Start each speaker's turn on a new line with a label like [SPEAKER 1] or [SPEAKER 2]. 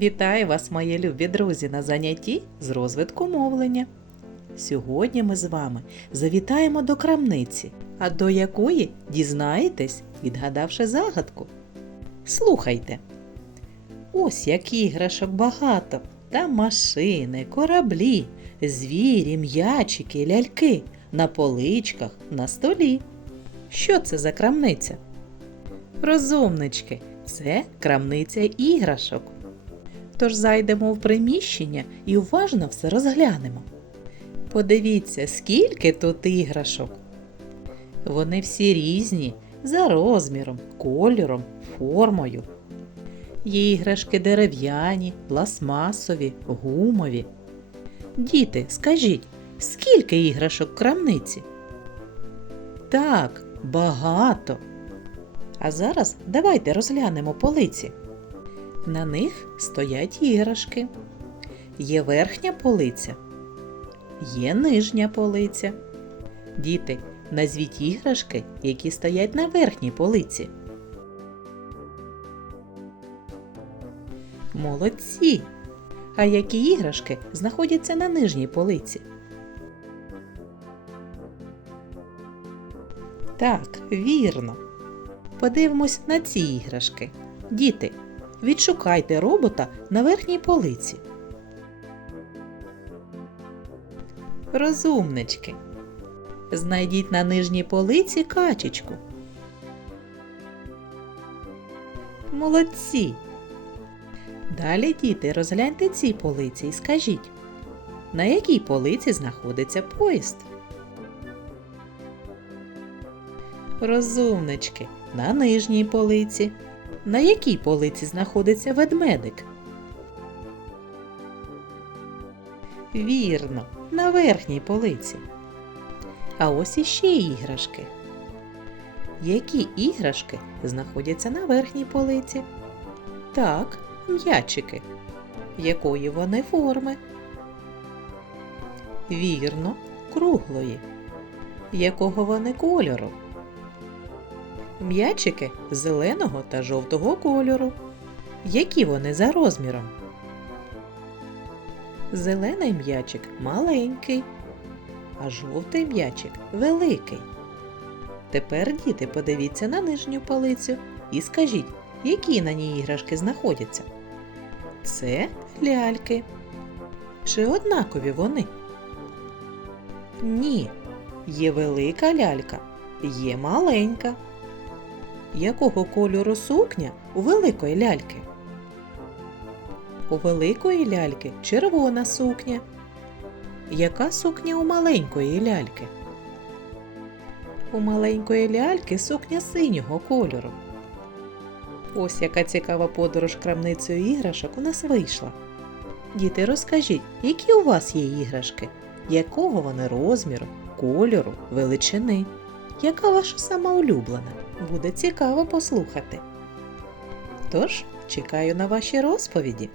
[SPEAKER 1] Вітаю вас, мої любі друзі, на занятті з розвитку мовлення. Сьогодні ми з вами завітаємо до крамниці, а до якої дізнаєтесь, відгадавши загадку. Слухайте. Ось як іграшок багато, та машини, кораблі, звірі, м'ячики, ляльки на поличках, на столі. Що це за крамниця? Розумнички, це крамниця іграшок. Тож зайдемо в приміщення і уважно все розглянемо. Подивіться, скільки тут іграшок. Вони всі різні за розміром, кольором, формою. Є іграшки дерев'яні, пластмасові, гумові. Діти, скажіть, скільки іграшок в крамниці? Так, багато. А зараз давайте розглянемо полиці. На них стоять іграшки. Є верхня полиця, є нижня полиця. Діти, назвіть іграшки, які стоять на верхній полиці. Молодці! А які іграшки знаходяться на нижній полиці? Так, вірно. Подивимось на ці іграшки. Діти, відшукайте робота на верхній полиці. Розумнички. Знайдіть на нижній полиці качечку. Молодці. Далі, діти, розгляньте ці полиці і скажіть, на якій полиці знаходиться поїзд? Розумнички, на нижній полиці. На якій полиці знаходиться ведмедик? Вірно, на верхній полиці. А ось іще іграшки. Які іграшки знаходяться на верхній полиці? Так, м'ячики. Якої вони форми? Вірно, круглої. Якого вони кольору? М'ячики зеленого та жовтого кольору. Які вони за розміром? Зелений м'ячик маленький, а жовтий м'ячик великий. Тепер, діти, подивіться на нижню полицю і скажіть, які на ній іграшки знаходяться. Це ляльки. Чи однакові вони? Ні. Є велика лялька, є маленька. Якого кольору сукня у великої ляльки? У великої ляльки червона сукня. Яка сукня у маленької ляльки? У маленької ляльки сукня синього кольору. Ось яка цікава подорож крамницею іграшок у нас вийшла. Діти, розкажіть, які у вас є іграшки? Якого вони розміру, кольору, величини? Яка ваша сама улюблена? Буде цікаво послухати. Тож, чекаю на ваші розповіді.